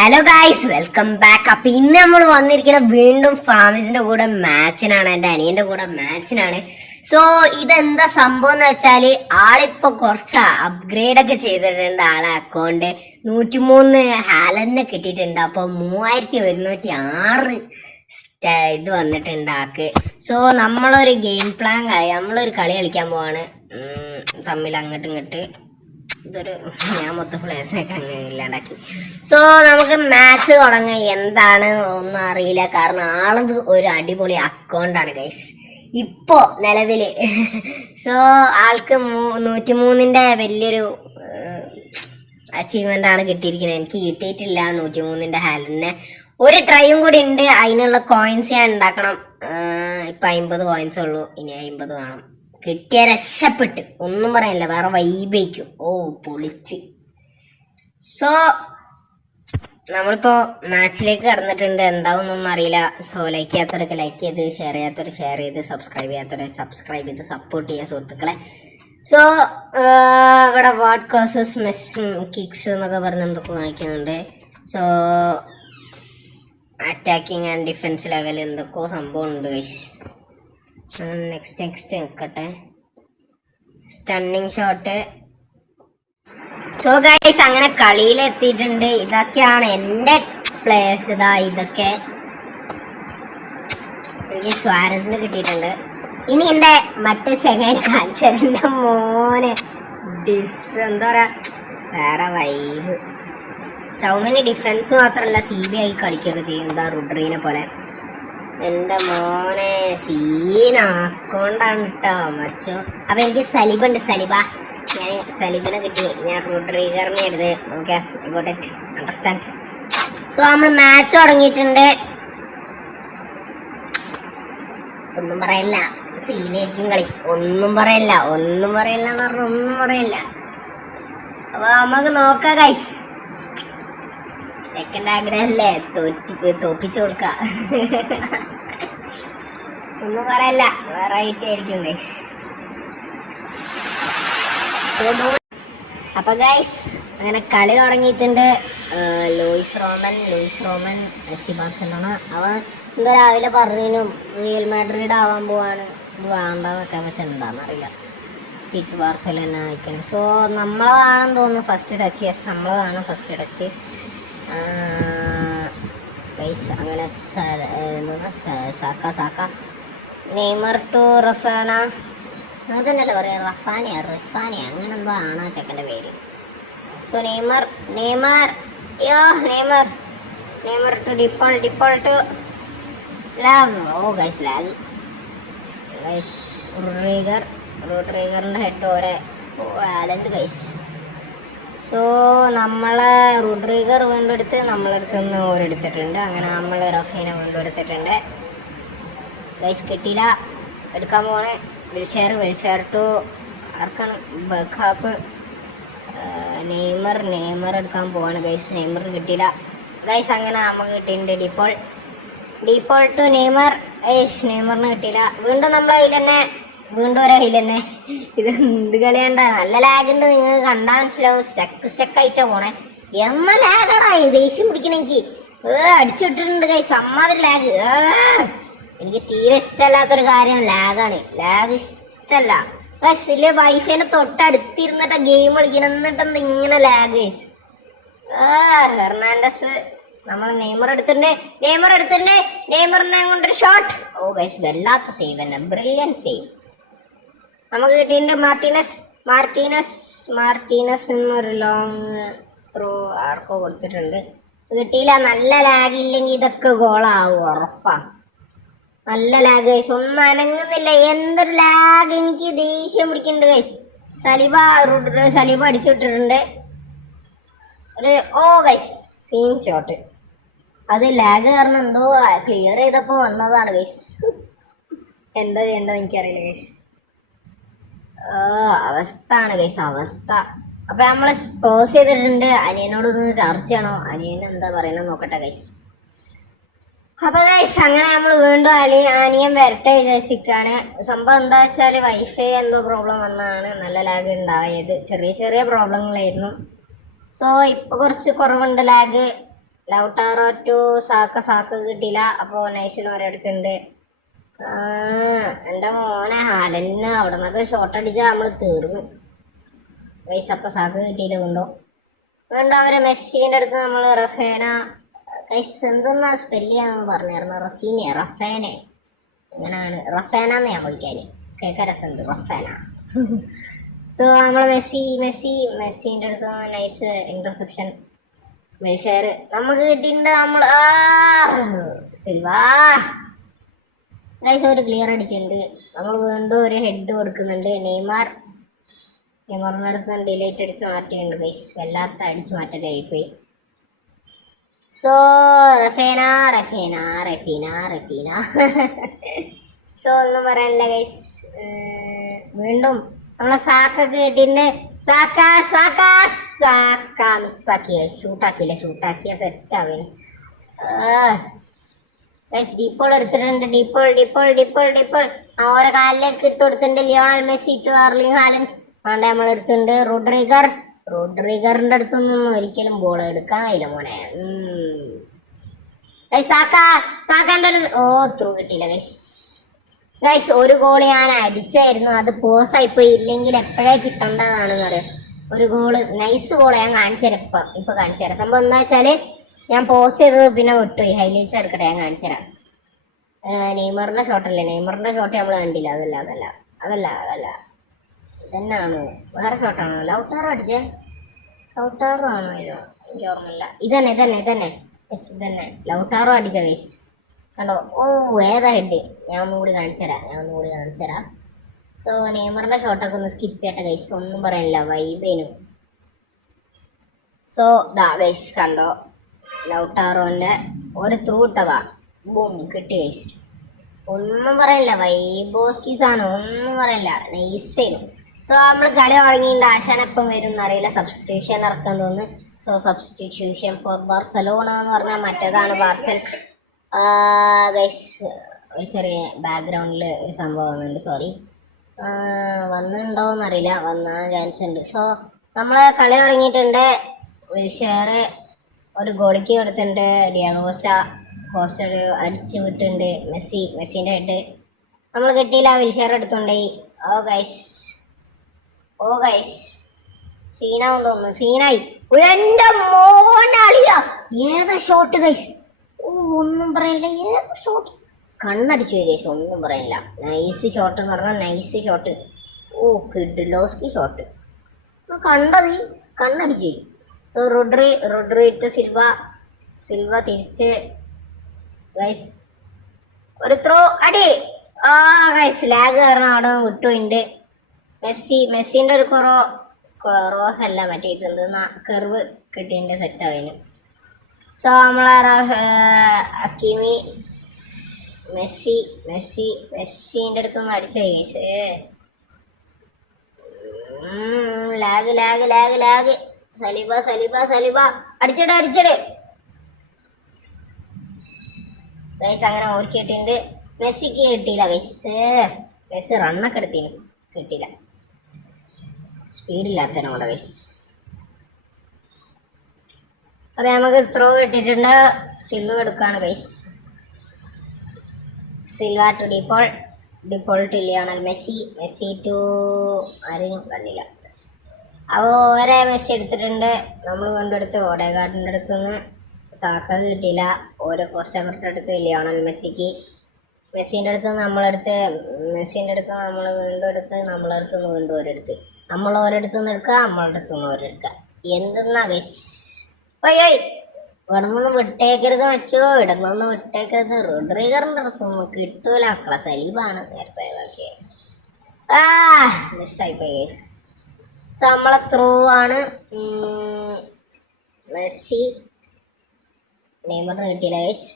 Hello guys, welcome back. അപ്പൊ ഇന്ന് നമ്മൾ വന്നിരിക്കുന്ന വീണ്ടും ഫാമിസിന്റെ കൂടെ മാച്ചിനാണ്, എന്റെ അനിയന്റെ കൂടെ മാച്ചിനാണ്. സോ ഇതെന്താ സംഭവം എന്ന് വെച്ചാല് ആളിപ്പോ കുറച്ച് അപ്ഗ്രേഡ് ഒക്കെ ചെയ്തിട്ടുണ്ട്. ആളെ അക്കൗണ്ട് 103 ഹാലന്റിനെ കിട്ടിയിട്ടുണ്ട്. അപ്പൊ 3106 ഇത് വന്നിട്ടുണ്ട് ആക്ക്. സോ നമ്മളൊരു ഗെയിം പ്ലാൻ നമ്മളൊരു കളി കളിക്കാൻ പോവാണ്. തമ്മിൽ അങ്ങോട്ടും ഇങ്ങോട്ട് ഇതൊരു ഞാൻ മൊത്തം പ്ലേസിനൊക്കെ അങ്ങനെ ഇല്ലാണ്ടാക്കി. സോ നമുക്ക് മാച്ച് തുടങ്ങാം. എന്താണ് ഒന്നും അറിയില്ല, കാരണം ആളത് ഒരു അടിപൊളി അക്കൗണ്ടാണ് ഗൈസ് ഇപ്പോ നിലവില്. സോ ആൾക്ക് 103ന്റെ വലിയൊരു അച്ചീവ്മെന്റ് ആണ് കിട്ടിയിരിക്കുന്നത്. എനിക്ക് കിട്ടിയിട്ടില്ല 103ന്റെ ഹാലിനെ. ഒരു ട്രൈയും കൂടി ഉണ്ട്, അതിനുള്ള കോയിൻസ് ഞാൻ ഉണ്ടാക്കണം. ഇപ്പൊ 50 കോയിൻസ് ഉള്ളൂ, ഇനി 50 വേണം. കിട്ടിയ രക്ഷപ്പെട്ട്, ഒന്നും പറയില്ല, വേറെ വൈബേക്കും. ഓ പൊളിച്ച്. സോ നമ്മളിപ്പോ മാച്ചിലേക്ക് കടന്നിട്ടുണ്ട്. എന്താവുന്നൊന്നും അറിയില്ല. സോ ലൈക്ക് ചെയ്യാത്തവരൊക്കെ ലൈക്ക് ചെയ്ത്, ഷെയർ ചെയ്യാത്തവർ ഷെയർ ചെയ്ത്, സബ്സ്ക്രൈബ് ചെയ്യാത്തവരെ സബ്സ്ക്രൈബ് ചെയ്ത് സപ്പോർട്ട് ചെയ്യുക സുഹൃത്തുക്കളെ. സോ ഇവിടെ വാട്ട് കോസസ് മെസ് കിക്സ് എന്നൊക്കെ പറഞ്ഞ് എന്തൊക്കെ കാണിക്കുന്നുണ്ട്. So attacking and defence level എന്തൊക്കെയോ സംഭവം ഉണ്ട് ഗൈസ്. നെക്സ്റ്റ് നിൽക്കട്ടെ. Stunning shot. സോ ഗൈസ് അങ്ങനെ കളിയിലെത്തിയിട്ടുണ്ട്. ഇതൊക്കെയാണ് എൻ്റെ പ്ലേയേഴ്സ്. ഇതൊക്കെ എനിക്ക് സ്വാരസിന് കിട്ടിയിട്ടുണ്ട്. ഇനി എൻ്റെ മറ്റേ ചെങ്ങായി കാണിച്ചതിൻ്റെ മോനെ എന്താ പറയാ, വേറെ വൈബ്. ചൗമിന് ഡിഫൻസ് മാത്രമല്ല CBI കളിക്കുകയൊക്കെ ചെയ്യും. എന്താ റുഡ്രീനെ പോലെ. എന്റെ മോനെ സീനാക്കൊണ്ടാണ് കേട്ടോ മച്ചോ. അപ്പൊ എനിക്ക് സലിബുണ്ട്. ഞാൻ സലിബിനെ കിട്ടി. ഞാൻ റോഡ്രിഗറിനെ എടുത്ത്. Okay, understand. സോ നമ്മൾ മാച്ച് തുടങ്ങിയിട്ടുണ്ട്. ഒന്നും പറയില്ല, സീനായിരിക്കും കളി. ഒന്നും പറയില്ല എന്ന് പറഞ്ഞ ഒന്നും പറയില്ല. അപ്പൊ നമുക്ക് നോക്കാം ഗൈസ്. സെക്കൻഡ് ആഗ്രഹല്ലേ, തോപ്പിച്ചു കൊടുക്ക. ഒന്നും പറയല്ല, വെറൈറ്റി ആയിരിക്കും ഗൈസ്. അപ്പൊ ഗൈസ് അങ്ങനെ കളി തുടങ്ങിയിട്ടുണ്ട്. Luis Roman FC Barcelona. അവൻ എന്താ രാവിലെ പറഞ്ഞു റിയൽ മാഡ്രിഡ് ആവാൻ പോവാണ്, ഇത് വേണ്ടെന്നൊക്കെ. പക്ഷെ എന്താണെന്നറിയില്ല, തിരിച്ച് ബാർസലോണ അയക്കണം. സോ നമ്മളതാണെന്ന് തോന്നുന്നു ഫസ്റ്റ് ടച്ച്. യെസ്, നമ്മളതാണ് ഫസ്റ്റ് ടച്ച്. അങ്ങനെ സാക്ക നെയ്മർ ടു റഫാന, അങ്ങനെ തന്നെയല്ലേ പറയാ, റിഫാനിയ അങ്ങനെ എന്തോ ആണ് ആ ചെക്കൻ്റെ പേര്. So Neymar to De Paul to lag. Oh guys lag. Guys റോഡ്രിഗറിൻ്റെ ഹെഡ് ഓരെ ആലൻഡ് ഗൈസ്. സോ നമ്മളെ റുഡ്രിഗർ വീണ്ടെടുത്ത് നമ്മളെടുത്തുനിന്ന് ഓരെടുത്തിട്ടുണ്ട്. അങ്ങനെ നമ്മൾ റഫീനെ വീണ്ടെടുത്തിട്ടുണ്ട് ഗൈസ്. കിട്ടിയില്ല, എടുക്കാൻ പോണേ. വിൽഷെയർ ടു ആർക്കാണ്, ബക്കാപ്പ്. നെയ്മർ എടുക്കാൻ പോവാണ് ഗൈസ്. നെയ്മർ കിട്ടിയില്ല ഗൈസ്. അങ്ങനെ നമുക്ക് കിട്ടിയിട്ടുണ്ട് ഡീപ്പോൾ ടു നെയ്മർ. നെയ്മറിന് കിട്ടിയില്ല. വീണ്ടും നമ്മൾ അതിൽ തന്നെ, വീണ്ടും ഒരു അതിൽ തന്നെ. ഇത് എന്ത് കളിയണ്ട, നല്ല ലാഗുണ്ട്. നിങ്ങൾക്ക് കണ്ടാൽ മനസ്സിലാവും. സ്റ്റക്കായിട്ടാ പോണേ. ലാഗാടാ, ദേഷ്യം പിടിക്കണമെങ്കിൽ അടിച്ചിട്ടിട്ടുണ്ട് ഗൈസ്. അമ്മാതിരി ലാഗ്. എനിക്ക് തീരെ ഇഷ്ടമല്ലാത്തൊരു കാര്യം ലാഗാണ്. ലാഗ് ഇഷ്ടമല്ല ഗൈസ്. ഇല്ലേ വൈഫൈനെ തൊട്ടടുത്തിരുന്നിട്ട് ഗെയിം കളിക്കണം, എന്നിട്ടെന്താ ഇങ്ങനെ ലാഗ് ഗൈസ്. ഹെർണാണ്ടസ്. നമ്മൾ നെയ്മർ എടുത്തിട്ടുണ്ട്. നെയ്മറിനെ കൊണ്ടൊരു ഷോട്ട്. ഓ ഗൈസ്, വല്ലാത്ത സേവ് തന്നെ, ബ്രില്യൻ സേവ്. നമുക്ക് കിട്ടിയിട്ടുണ്ട് മാർട്ടീനസ് എന്നൊരു ലോങ് ത്രോ ആർക്കോ കൊടുത്തിട്ടുണ്ട്. കിട്ടിയില്ല. നല്ല ലാഗ് ഇല്ലെങ്കിൽ ഇതൊക്കെ ഗോളാവും ഉറപ്പാ. നല്ല ലാഗ് ഗൈസ്, ഒന്നും അനങ്ങുന്നില്ല. എന്തൊരു ലാഗ്, എനിക്ക് ദേഷ്യം പിടിക്കുന്നുണ്ട് ഗൈസ്. സലീബ അടിച്ചിട്ടിട്ടുണ്ട്. ഓ ഗൈസ്, സീൻ ഷോട്ട്. അത് ലാഗ് കാരണം എന്തോ ക്ലിയർ ചെയ്തപ്പോൾ വന്നതാണ് ഗൈസ്. എന്താ ചെയ്യേണ്ടത് എനിക്കറിയില്ല ഗൈസ്. അവസ്ഥയാണ് ഗൈസ്, അവസ്ഥ. അപ്പൊ നമ്മള് പോസ് ചെയ്തിട്ടുണ്ട്. അനിയനോടൊന്ന് ചർച്ച ചെയ്യണോ, അനിയൻ എന്താ പറയണത് നോക്കട്ടെ ഗൈസ്. അപ്പൊ ഗൈസ് അങ്ങനെ നമ്മൾ വീണ്ടും അനിയൻ വരട്ടെ വിചാരിച്ചിരിക്കുകയാണ്. സംഭവം എന്താ വെച്ചാൽ വൈഫൈ എന്തോ പ്രോബ്ലം വന്നതാണ് നല്ല ലാഗ് ഉണ്ടായത്. ചെറിയ പ്രോബ്ലങ്ങളായിരുന്നു. സോ ഇപ്പൊ കുറച്ച് കുറവുണ്ട് ലാഗ്. ലൗട്ടാറോ ടു സാക്ക കിട്ടിയില്ല. അപ്പോൾ നൈസിന് ഒരിടത്തുണ്ട്. എൻ്റെ മോനെ ഹാലന് അവിടെ നിന്നൊക്കെ ഷോട്ട് അടിച്ചാൽ നമ്മൾ തീർന്നു ഗൈസ്. അപ്പോൾ സാക്ക കിട്ടിയില്ല കൊണ്ടോ വേണ്ട. അവരെ മെസ്സിൻ്റെ അടുത്ത് നമ്മൾ റഫേന ഗൈസ് എന്തെന്നാ സ്പെല്ല് ചെയ്യാന്ന് പറഞ്ഞായിരുന്നു. റഫേനെ അങ്ങനെയാണ്. റഫേന എന്ന് ഞാൻ വിളിക്കാൻ കേൾക്കാൻ രസമുണ്ട് റഫേന. സോ നമ്മൾ മെസ്സിൻ്റെ അടുത്ത് നൈസ് ഇൻ്റർസെപ്ഷൻ വെൽഷെയർ നമുക്ക് കിട്ടിയിട്ടുണ്ട്. നമ്മൾ സിൽവാ ഗൈസ് ഒരു ക്ലിയർ അടിച്ചിട്ടുണ്ട്. നമ്മൾ വീണ്ടും ഒരു ഹെഡ് കൊടുക്കുന്നുണ്ട്. നെയ്മറിൻ്റെ അടുത്ത് ഡിലേറ്റ് അടിച്ച് മാറ്റിയിട്ടുണ്ട് ഗൈസ്. വല്ലാത്ത അടിച്ച് മാറ്റലായിപ്പോയി. സോ റഫീന സോ ഒന്നും പറയാനില്ല ഗൈസ്. വീണ്ടും നമ്മളെ സാക്കൊക്കെ കിട്ടിയിട്ടുണ്ട്. മിസ്സാക്കിയ ഷൂട്ടാക്കിയ സെറ്റാവിന് ഗൈസ്. ഡീപ്പോൾ എടുത്തിട്ടുണ്ട്. ഡീപ്പോൾ ഓരോ കാലിലേക്ക് ഇട്ട് കൊടുത്തിട്ടുണ്ട്. Lionel Messi to Erling Haaland വേണ്ട നമ്മൾ എടുത്തിട്ടുണ്ട്. റോഡ്രിഗറിന്റെ അടുത്തൊന്നും ഒരിക്കലും ബോൾ എടുക്കാൻ കഴിയില്ല മോനെ. സാക്കാൻ്റെ ഒരു ത്രൂ കിട്ടിയില്ല ഗൈസ്. ഒരു ഗോൾ ഞാൻ അടിച്ചായിരുന്നു, അത് പോസായിപ്പോയി. ഇല്ലെങ്കിൽ എപ്പോഴേ കിട്ടേണ്ടതാണെന്ന് അറിയാം. ഒരു ഗോള് നൈസ് ഗോള് ഞാൻ കാണിച്ചു തരാം. ഇപ്പൊ കാണിച്ചു തരാം. സംഭവം എന്താ വെച്ചാല് ഞാൻ പോസ് ചെയ്തത് പിന്നെ വിട്ടുപോയി. ഹൈലൈറ്റ്സ് എടുക്കട്ടെ, ഞാൻ കാണിച്ചു തരാം. നെയ്മറിന്റെ ഷോട്ടല്ലേ, നെയ്മറിന്റെ ഷോട്ട് നമ്മൾ കണ്ടില്ല. അതല്ല ഇതന്നെയാണോ വേറെ ഷോട്ടാണോ? ലൗട്ടാറോ അടിച്ചേ? ലൗട്ടാറോ ആണോ ഇതോ? എനിക്ക് ഓർമ്മയില്ല. ഇതന്നെ ലൗട്ടാറോ അടിച്ച ഗൈസ്. കണ്ടോ? ഏതാ ഹെഡ്? ഞാൻ ഒന്നുകൂടി കാണിച്ചു തരാം. സോ നെയ്മറിന്റെ ഷോട്ടൊക്കെ ഒന്ന് സ്കിപ്പ് ചെയ്യട്ടെ ഗൈസ്. ഒന്നും പറയാനില്ല, വൈബേനു. സോ ഗൈസ് കണ്ടോ, ലൗട്ടാറോന്റെ ഒരു ത്രൂ ഇട്ടതാ, ബൂം കിട്ടി ഗൈസ്. ഒന്നും പറയില്ല, വൈബോസ്കിസാണ്, ഒന്നും പറയില്ല, നൈസേനു. സോ നമ്മൾ കളി തുടങ്ങിയിട്ട് ആശാനെപ്പം വരും എന്നറിയില്ല. സബ്സ്റ്റിറ്റ്യൂഷൻ ഇറക്കാൻ തോന്നുന്നു. സോ സബ്സ്റ്റിറ്റ്യൂഷൻ ഫോർ ബാർസലോണ എന്ന് പറഞ്ഞാൽ മറ്റേതാണ് ബാർസൽ. ഗൈസ് ഒരു ചെറിയ ബാക്ക്ഗ്രൗണ്ടിൽ ഒരു സംഭവമുണ്ട്, സോറി. വന്നിട്ടുണ്ടോയെന്നറിയില്ല, വന്നാൽ ചാൻസ് ഉണ്ട്. സോ നമ്മൾ കളി തുടങ്ങിയിട്ടുണ്ട്. വിൽഷെയർ ഒരു ഗോളിക്ക് കൊടുത്തിട്ടുണ്ട്. ഡിയാഗോ കോസ്റ്റ ഒരു അടിച്ച് വിട്ടിട്ടുണ്ട്. മെസ്സിൻ്റെ ഹെഡ് നമ്മൾ കിട്ടിയില്ല. വിൽഷെയർ എടുത്തുണ്ടായി. ഓ ഗൈസ് സീനാവും തോന്നുന്നു. സീനായി. എൻ്റെ മോനാളിയാ, ഏതാ ഷോട്ട് ഗൈസ്? ഒന്നും പറയില്ല, ഏതാ ഷോട്ട്? കണ്ണടിച്ചു പോയി ഗൈസ്, ഒന്നും പറയില്ല. നൈസ് ഷോട്ട് എന്ന് പറഞ്ഞാൽ നൈസ് ഷോട്ട്. കിഡ്ലോസ്കി ഷോട്ട് കണ്ടത്, കണ്ണടിച്ചു പോയി. സോ റോഡ്രി ടു സിൽവ തിരിച്ച് ഗൈസ് ഒരു ത്രോ അടി. ഗൈസ് ലാഗ് കാരണം അവിടെ വിട്ടുപോയിട്ടുണ്ട്. മെസ്സിൻ്റെ ഒരു ക്രോസ് അല്ല, മറ്റേ ഇത് കെർവ് കിട്ടിയതിൻ്റെ സെറ്റാവിന്. സോ നമ്മളെ അക്കീമി മെസ്സിൻ്റെ അടുത്തൊന്നും അടിച്ചു ഗൈസ്. ലാഗ് സലിബ അടിച്ചിട് ഗൈസ്. അങ്ങനെ ഓർക്ക് കിട്ടിയിട്ടുണ്ട്. മെസ്സിക്ക് കിട്ടിയില്ല ഗൈസ്. മെസ്സി റണ്ണൊക്കെ എടുത്തിന്, കിട്ടിയില്ല. സ്പീഡില്ലാത്തതിനോടെ ഗൈസ്. അപ്പം നമുക്ക് ത്രോ കിട്ടിയിട്ടുണ്ട്. സിൽവ എടുക്കുകയാണ് guys. Silva to De Paul to Lionel Messi to ആരും കണ്ടില്ല. അപ്പോൾ ഓരോ മെസ്സി എടുത്തിട്ടുണ്ട്. നമ്മൾ കൊണ്ടെടുത്ത് ഓഡേഗാർഡിൻ്റെ അടുത്തുനിന്ന് സാക്ക കിട്ടിയില്ല. ഓരോ കോസ്റ്റക്കറുടെ അടുത്ത് ലിയോണൽ മെസ്സിൻ്റെ അടുത്ത് നമ്മൾ വീണ്ടും എടുത്ത് നമ്മളടുത്തുനിന്ന് വീണ്ടും ഓരോടുത്ത് നമ്മൾ ഓരോടുത്തുനിന്ന് എടുക്കുക, നമ്മളുടെ അടുത്തുനിന്ന് ഓരോടുക്കുക. എന്തെന്നാ ഗൈസ്? ഇവിടെ നിന്ന് വിട്ടേക്കരുത് വെച്ചോ, ഇവിടെ നിന്ന് വിട്ടേക്കരുത്. റോഡ്രിഗറിൻ്റെ അടുത്തൊന്നും കിട്ടൂല. മക്കളെ സലീബാണ് നേരത്തെ ഇതാക്കിയത്. മിസ്സായിപ്പോയി ഗൈസ്. സോ നമ്മളെ ത്രൂ ആണ്. മെസ്സി നെയ്മറിന് കിട്ടിയില്ല ഗൈസ്.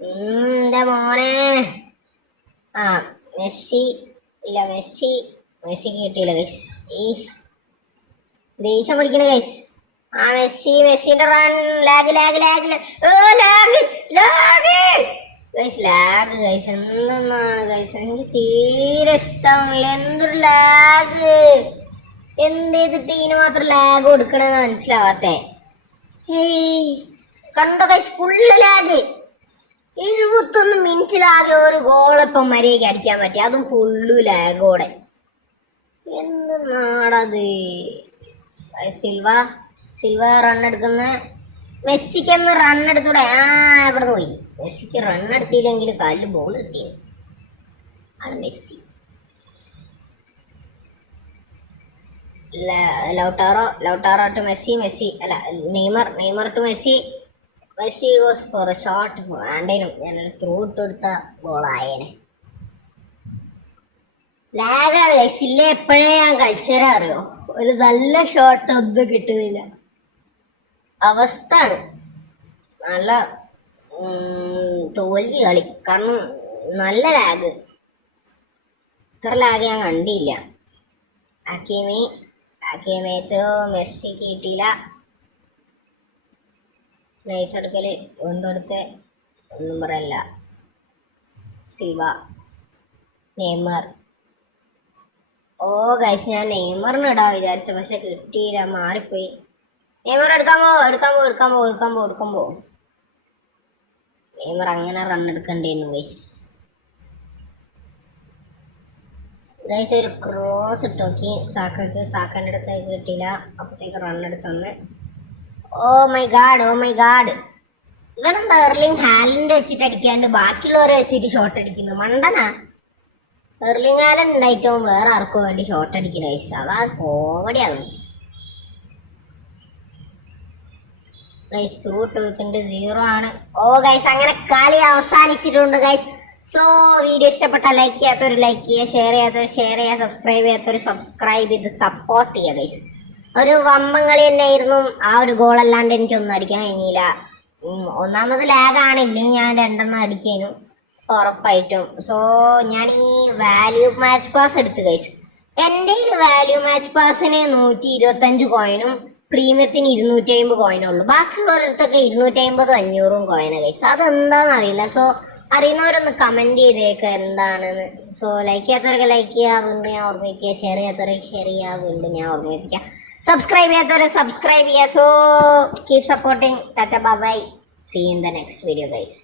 എൻ്റെ മോനെ മെസ്സിക്ക് കിട്ടിയില്ല ഗൈസ്. ദേഷ്യം പിടിക്കണ ഗൈസ്. മെസ്സിന്റെ റൺ ലാഗ് ഗൈസ്. എന്തെന്നാണ് ഗൈസ്, എനിക്ക് തീരെ ഇഷ്ടമാണില്ല. എന്തൊരു ലാഗ്, എന്ത് ചെയ്തിട്ട് ഇതിന് മാത്രം ലാഗ് കൊടുക്കണമെന്ന് മനസ്സിലാവാത്തേ. കണ്ടോ ഗൈസ്, ഫുള്ള് ലാഗ്. 71 മിനിറ്റിലാകെ ഒരു ഗോളിപ്പം മര്യാദയ്ക്ക് അടിക്കാൻ പറ്റി, അതും ഫുള്ള് ലാഗോടെ. എന്ത് നാടത്. സിൽവ റൺ എടുക്കുന്ന മെസ്സിക്കൊന്ന് റൺ എടുത്തൂടെ? ഇവിടെ പോയി. മെസ്സിക്ക് റൺ എടുത്തില്ലെങ്കിൽ കാലിൽ ബോൾ കിട്ടിയത് ആണ് മെസ്സി. ലൗട്ടാറോ ടു മെസ്സി അല്ല Neymar to Messi goes for a shot. വേണ്ടേനും ഞാനൊരു ത്രൂ ഇട്ട് കൊടുത്ത ഗോളായേനെ. ലാഗാണ് മെസ്സിലെ. എപ്പോഴേ ഞാൻ കളിച്ചേരാ അറിയോ, ഒരു നല്ല ഷോട്ട് ഒന്നും കിട്ടുന്നില്ല. അവസ്ഥയാണ് നല്ല തോൽവി കളി. കാരണം നല്ല ലാഗ്, ഇത്ര ലാഗ് ഞാൻ കണ്ടില്ല. അക്കീമേറ്റോ മെസ്സിക്ക് കിട്ടിയില്ല. നൈസ് എടുക്കല് കൊണ്ടെടുത്ത് ഒന്നും പറയല്ല. Silva, Neymar. ഗൈസ്, ഞാൻ നെയ്മറിന് ഇടാൻ വിചാരിച്ചു, പക്ഷെ കിട്ടിയില്ല, മാറിപ്പോയി. നെയ്മർ എടുക്കാൻ പോ. നെയ്മർ അങ്ങനെ റൺ എടുക്കണ്ടേന്നു ഗൈസ്. ഒരു ക്രോസ് ഇട്ട് നോക്കി സാക്കൻ്റെ അടുത്തേക്ക് കിട്ടിയില്ല. അപ്പത്തേക്ക് റൺ എടുത്തന്ന്. ഓ മൈ ഗാഡ്, ഇവനെന്താ എർലിംഗ് ഹാലൻഡ് വെച്ചിട്ട് അടിക്കാണ്ട് ബാക്കിയുള്ളവരെ വെച്ചിട്ട് ഷോട്ട് അടിക്കുന്നു? മണ്ടനാ. എർലിംഗ് ഹാലൻഡ് ഉണ്ടായിട്ടും വേറെ ആർക്കും വേണ്ടി ഷോട്ട് അടിക്കുന്ന ഗൈസ്, അതാ കോമഡിയാകും ഗൈസ്. ത്രൂ ഇട്ട് 0 ആണ്. ഗൈസ്, അങ്ങനെ കളി അവസാനിച്ചിട്ടുണ്ട് ഗൈസ്. സോ വീഡിയോ ഇഷ്ടപ്പെട്ടാൽ ലൈക്ക് ചെയ്യാത്തവർ ലൈക്ക് ചെയ്യുക, ഷെയർ ചെയ്യുക, സബ്സ്ക്രൈബ് സബ്സ്ക്രൈബ് ചെയ്ത് സപ്പോർട്ട് ചെയ്യുക ഗൈസ്. ഒരു വമ്പൻ കളി തന്നെയായിരുന്നു. ആ ഒരു ഗോൾ അല്ലാണ്ട് എനിക്കൊന്നും അടിക്കാൻ കഴിഞ്ഞില്ല. ഒന്നാമത് ലാഗാണ്, ഇല്ലെങ്കിൽ ഞാൻ 2 എണ്ണം അടിക്കാനും ഉറപ്പായിട്ടും. സോ ഞാൻ ഈ വാല്യൂ മാച്ച് പാസ് എടുത്ത് ഗൈസ്. എൻ്റെ വാല്യൂ മാച്ച് പാസിന് 125 കോയിനും പ്രീമിയത്തിന് 250 കോയിനുള്ളൂ. ബാക്കിയുള്ളവരടുത്തൊക്കെ 250 500 കോയിനാണ് ഗൈസ്. അതെന്താണെന്ന് അറിയില്ല. സോ അറിയുന്നവരൊന്ന് കമൻറ്റ് ചെയ്തേക്കുക എന്താണെന്ന്. സോ ലൈക്ക് ചെയ്യാത്തവർക്ക് ലൈക്ക് ചെയ്യുക, വീണ്ടും ഞാൻ ഓർമ്മിപ്പിക്കുക. ഷെയർ ചെയ്യാത്തവർക്ക് ഷെയർ ചെയ്യുക, വീണ്ടും ഞാൻ ഓർമ്മിപ്പിക്കുക. സബ്സ്ക്രൈബ് ചെയ്യാത്തവരെ സബ്സ്ക്രൈബ് ചെയ്യുക. So keep supporting. Tata bye. See you in the next video guys.